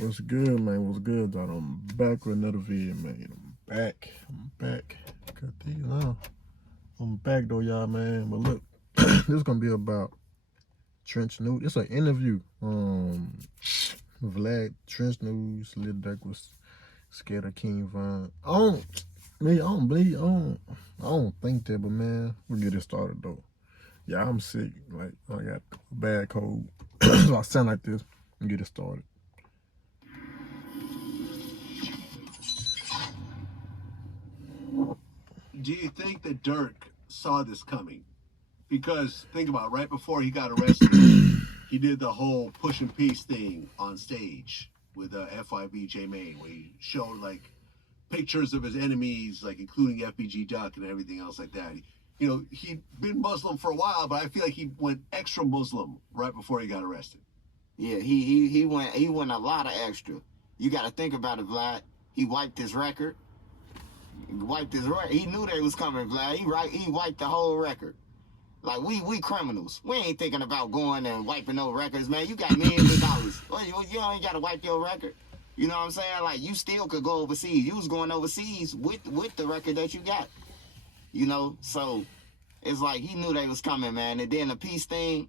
What's good, man? What's good, dog? I'm back with another video, man. I'm back. Cut these out. I'm back, though, y'all, man. But look, this is going to be about Trench News. It's an interview. Vlad, Trench News, Lil Durk was scared of King Von. I don't think that, but, man, we'll get it started, though. Yeah, I'm sick. Like, I got a bad cold. So I sound like this and get it started. Do you think that Durk saw this coming? Because think about it, right before he got arrested, he did the whole push and peace thing on stage with FYB J-Main, where he showed like pictures of his enemies, like including FBG Duck and everything else like that. You know, he'd been Muslim for a while, but I feel like he went extra Muslim right before he got arrested. Yeah, he went a lot of extra. You got to think about it, Vlad. He wiped his record. He knew they was coming, Vlad. He wiped the whole record. Like, we criminals. We ain't thinking about going and wiping no records, man. You got millions of dollars. Well, you ain't got to wipe your record. You know what I'm saying? Like, you still could go overseas. You was going overseas with the record that you got. You know? So, it's like he knew they was coming, man. And then the peace thing,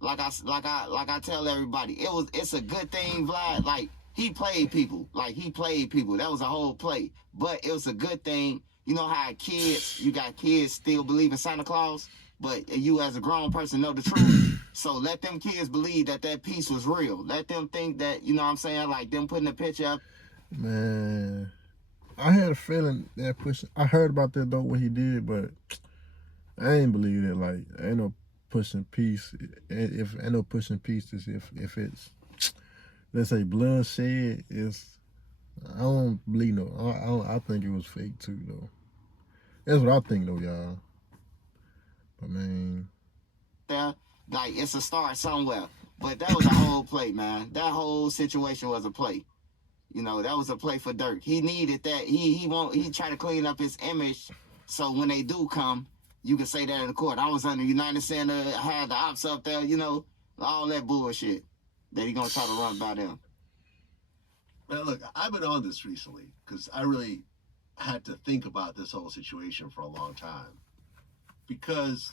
like I tell everybody, it's a good thing, Vlad. Like, he played people. That was a whole play. But it was a good thing. You know how you got kids still believe in Santa Claus, but you as a grown person know the truth. So let them kids believe that peace was real. Let them think that, you know what I'm saying, like them putting a picture up. Man, I had a feeling that I heard about that though, what he did, but I ain't believe it. Like, ain't no pushing peace. If ain't no pushing peace, if it's, let's say, bloodshed, I don't believe no. I think it was fake too though. That's what I think though, y'all. But man, like, it's a start somewhere. But that was a whole play, man. That whole situation was a play. You know, that was a play for Durk. He needed that. He tried to clean up his image, so when they do come, you can say that in the court. I was under United Center, I had the ops up there, you know, all that bullshit that he gonna try to run by them. Now, look, I've been on this recently because I really had to think about this whole situation for a long time. Because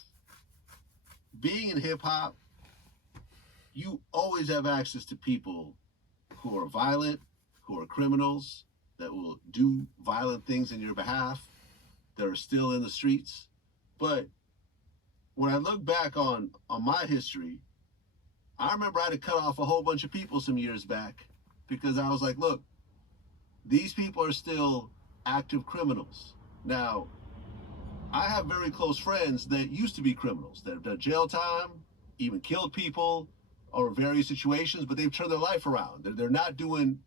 being in hip-hop, you always have access to people who are violent, who are criminals, that will do violent things in your behalf, that are still in the streets. But when I look back on my history, I remember I had to cut off a whole bunch of people some years back because I was like, look, these people are still active criminals. Now, I have very close friends that used to be criminals, that have done jail time, even killed people, or various situations, but they've turned their life around. They're not doing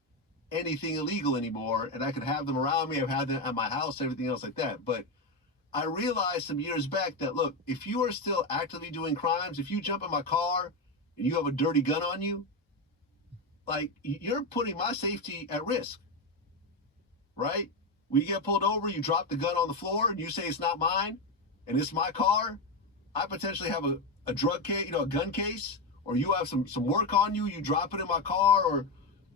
anything illegal anymore, and I could have them around me. I've had them at my house, everything else like that. But I realized some years back that, look, if you are still actively doing crimes, if you jump in my car and you have a dirty gun on you, like, you're putting my safety at risk, right? When you get pulled over, you drop the gun on the floor and you say it's not mine and it's my car. I potentially have a drug case, you know, a gun case, or you have some work on you, you drop it in my car, or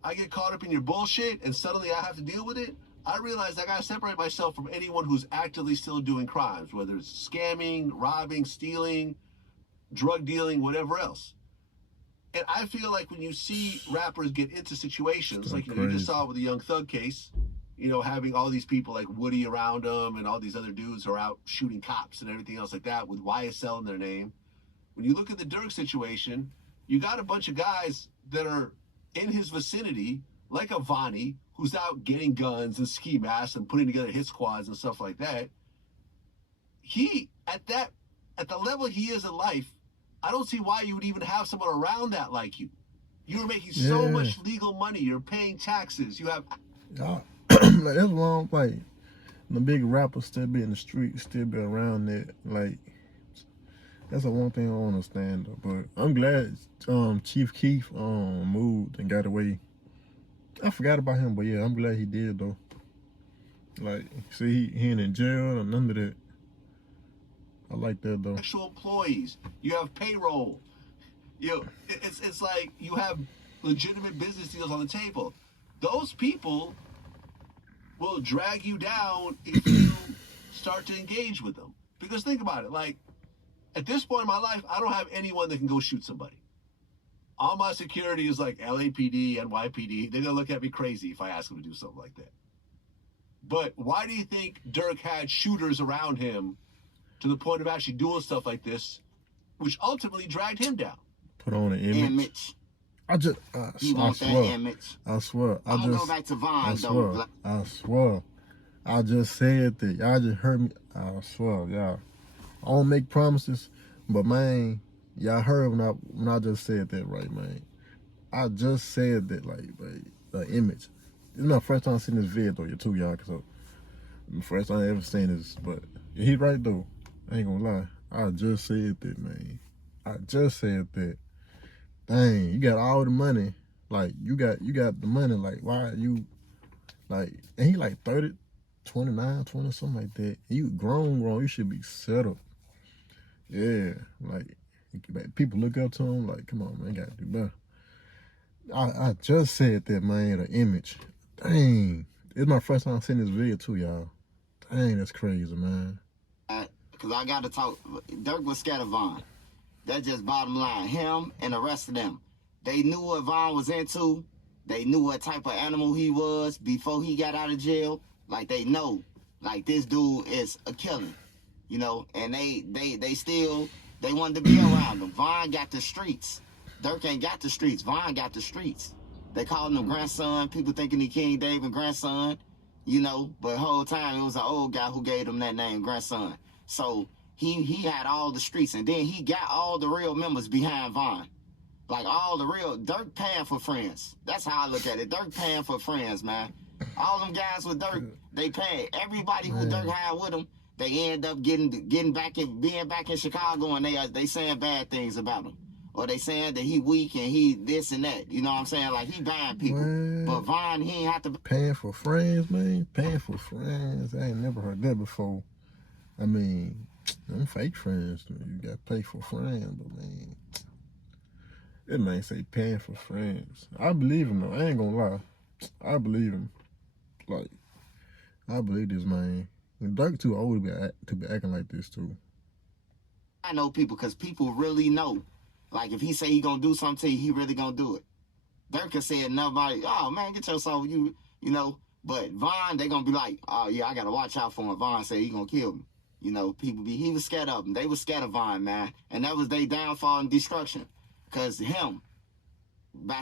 I get caught up in your bullshit and suddenly I have to deal with it. I realized I gotta separate myself from anyone who's actively still doing crimes, whether it's scamming, robbing, stealing, drug dealing, whatever else. And I feel like when you see rappers get into situations, like, you know, you just saw with the Young Thug case, you know, having all these people like Woody around them and all these other dudes who are out shooting cops and everything else like that with YSL in their name. When you look at the Durk situation, you got a bunch of guys that are in his vicinity, like a Vonnie, who's out getting guns and ski masks and putting together hit squads and stuff like that. He, at the level he is in life, I don't see why you would even have someone around that like you. You're making so much legal money. You're paying taxes. You have... like, that's wrong. Like, the big rappers still be in the street, still be around that. Like, that's the one thing I don't understand though. But I'm glad Chief Keef moved and got away. I forgot about him, but yeah, I'm glad he did though. Like, see, he ain't in jail or none of that. I like that though. Actual employees, you have payroll. You know, it's like you have legitimate business deals on the table. those people will drag you down if you start to engage with them. Because think about it, like, at this point in my life, I don't have anyone that can go shoot somebody. All my security is like LAPD, NYPD. They're gonna look at me crazy if I ask them to do something like that. But why do you think Durk had shooters around him to the point of actually doing stuff like this, which ultimately dragged him down? Put on an image. I just, I swear. I I'll just go back to Von, I swear. I just said that. Y'all just heard me. I swear, y'all. I don't make promises, but man, y'all heard when I just said that, right, man. I just said that, like the image. This is my first time seeing this video, though, too, y'all. So, the first time I ever seen this, but he right though. I ain't gonna lie. I just said that, man. I just said that. Dang, you got all the money. Like, you got the money. Like, why you, like, and he like 30, 29, 20, something like that. You grown. You should be settled. Yeah, like people look up to him. Like, come on, man, you gotta do better. I just said that, man, the image. Dang, it's my first time seeing this video too, y'all. Dang, that's crazy, man. Because I got to talk. Durk was scared of Von. That's just bottom line. Him and the rest of them. They knew what Von was into. They knew what type of animal he was before he got out of jail. Like, they know, like, this dude is a killer, you know. And they wanted to be around him. Von got the streets. Durk ain't got the streets. Von got the streets. They called him grandson. People thinking he King David grandson, you know. But the whole time it was an old guy who gave him that name, grandson. So he had all the streets, and then he got all the real members behind Von. Like, all the real, Durk paying for friends. That's how I look at it. Durk paying for friends, man. All them guys with Durk, they pay. Everybody who Durk had with him, they end up being back in Chicago, and they saying bad things about him. Or they saying that he weak and he this and that. You know what I'm saying? Like, he buying people. Man. But Von, he ain't have to. Paying for friends, man. Paying for friends. I ain't never heard that before. I mean, them fake friends, you got to pay for friends, but man, it man say paying for friends. I believe him though. I ain't gonna lie. I believe him. Like, I believe this man. And Durk too old to be acting like this too. I know people because people really know. Like, if he say he gonna do something to you, he really gonna do it. Durk could say nobody, oh man, get yourself, you know. But Von, they gonna be like, oh yeah, I gotta watch out for him. Von said he gonna kill me. You know, he was scared of him. They was scared of Von, man. And that was their downfall and destruction. Cause him, by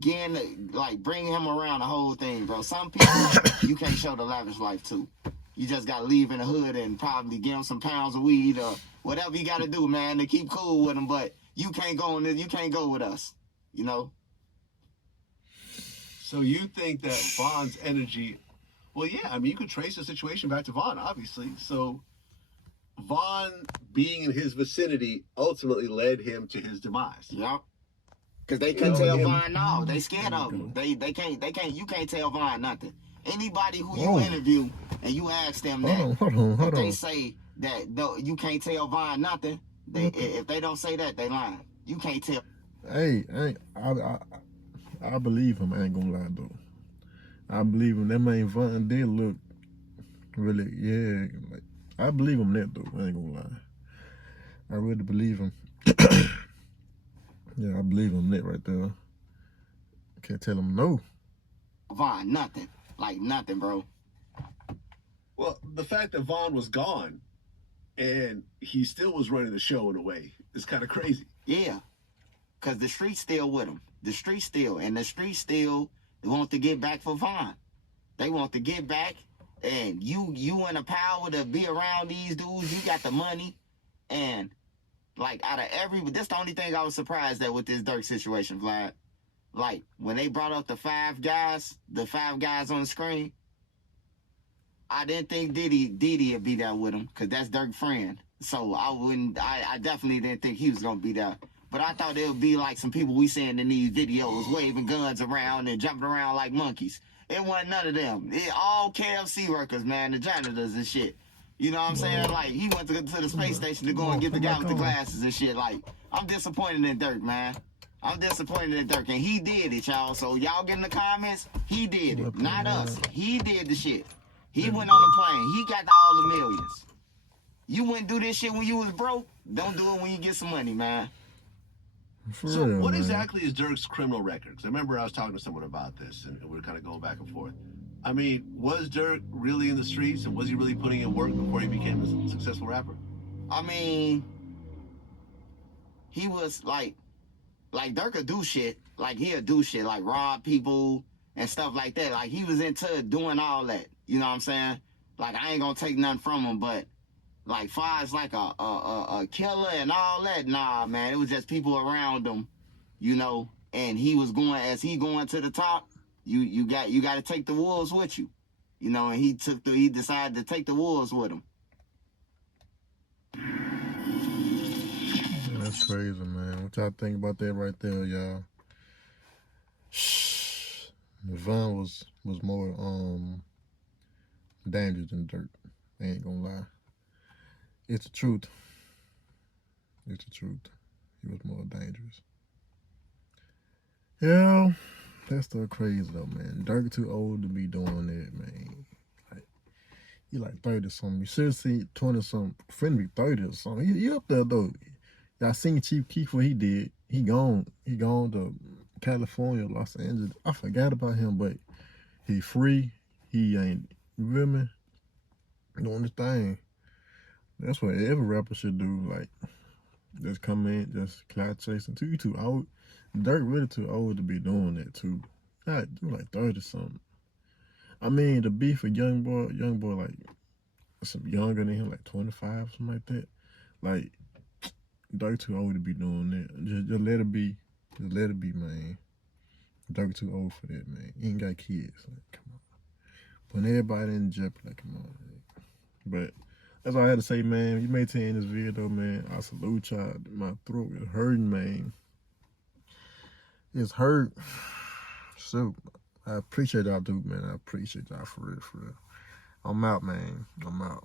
getting, like, bringing him around the whole thing, bro. Some people, you can't show the lavish life to. You just gotta leave in the hood and probably give him some pounds of weed or whatever you gotta do, man, to keep cool with him. But you can't go with us, you know? So you think that Von's energy, well, yeah, I mean, you could trace the situation back to Von, obviously. So Von being in his vicinity ultimately led him to his demise. Yep. Because they couldn't tell Von no. They scared of him. You can't tell Von nothing. Anybody who you interview and you ask them that, they say that you can't tell Von nothing, if they don't say that, they lying. You can't tell. Hey, I believe him. I ain't gonna lie though. I believe him. That man Von did look really, yeah. Like, I believe him that though. I ain't gonna lie. I really believe him. Yeah, I believe him that right there. Can't tell him no. Von, nothing. Like, nothing, bro. Well, the fact that Von was gone and he still was running the show in a way is kind of crazy. Yeah. Because the street's still with him. The street still want to get back for Von. They want to get back, and you in the power to be around these dudes. You got the money, and like, out of this the only thing I was surprised at with this Durk situation, Vlad. Like, when they brought up the five guys on the screen, I didn't think Diddy would be there with him, because that's Durk's friend. So I definitely didn't think he was going to be there. But I thought it would be like some people we seeing in these videos waving guns around and jumping around like monkeys. It wasn't none of them. All KFC workers, man, the janitors and shit. You know what I'm saying? Like, he went to the space station to go and get the guy with the glasses and shit. Like, I'm disappointed in Durk, man. I'm disappointed in Durk, and he did it, y'all. So y'all get in the comments, he did it, not us. He did the shit. He went on the plane. He got all the millions. You wouldn't do this shit when you was broke. Don't do it when you get some money, man. So real, what man. exactly is Durk's criminal record? Because I remember I was talking to someone about this, and we were kind of going back and forth. I mean, was Durk really in the streets, and was he really putting in work before he became a successful rapper? I mean, he was like Durk would do shit. Like, he'll do shit, like rob people and stuff like that. Like, he was into doing all that. You know what I'm saying? Like, I ain't gonna take nothing from him, but like, far as like a killer and all that, nah, man. It was just people around him, you know. And he was going, as he going to the top, you got to take the wolves with you, you know. And he decided to take the wolves with him. That's crazy, man. What y'all think about that right there, y'all? Devon was more dangerous than Durk. I ain't gonna lie. It's the truth. It's the truth. He was more dangerous. Yeah, that's still crazy though, man. Durk too old to be doing that, man. Like, he like 30 something. You should see 20 something. Finna be 30 or something. He up there though. Y'all seen Chief Keef what he did. He gone to California, Los Angeles. I forgot about him, but he free. He ain't, you feel me? Doing his thing. That's what every rapper should do. Like, just come in, just cloud chasing. You too old. Durk really too old to be doing that too. God, do like 30 something. I mean, the beef with youngboy like some younger than him, like 25, something like that. Like, Durk too old to be doing that. Just let it be. Just let it be, man. Durk too old for that, man. He ain't got kids. Like, come on. Putting everybody in jeopardy. Like, come on, man. But that's all I had to say, man. You made it in this video, man. I salute y'all. My throat is hurting, man. It's hurt. So, I appreciate y'all, dude, man. I appreciate y'all for real, for real. I'm out, man. I'm out.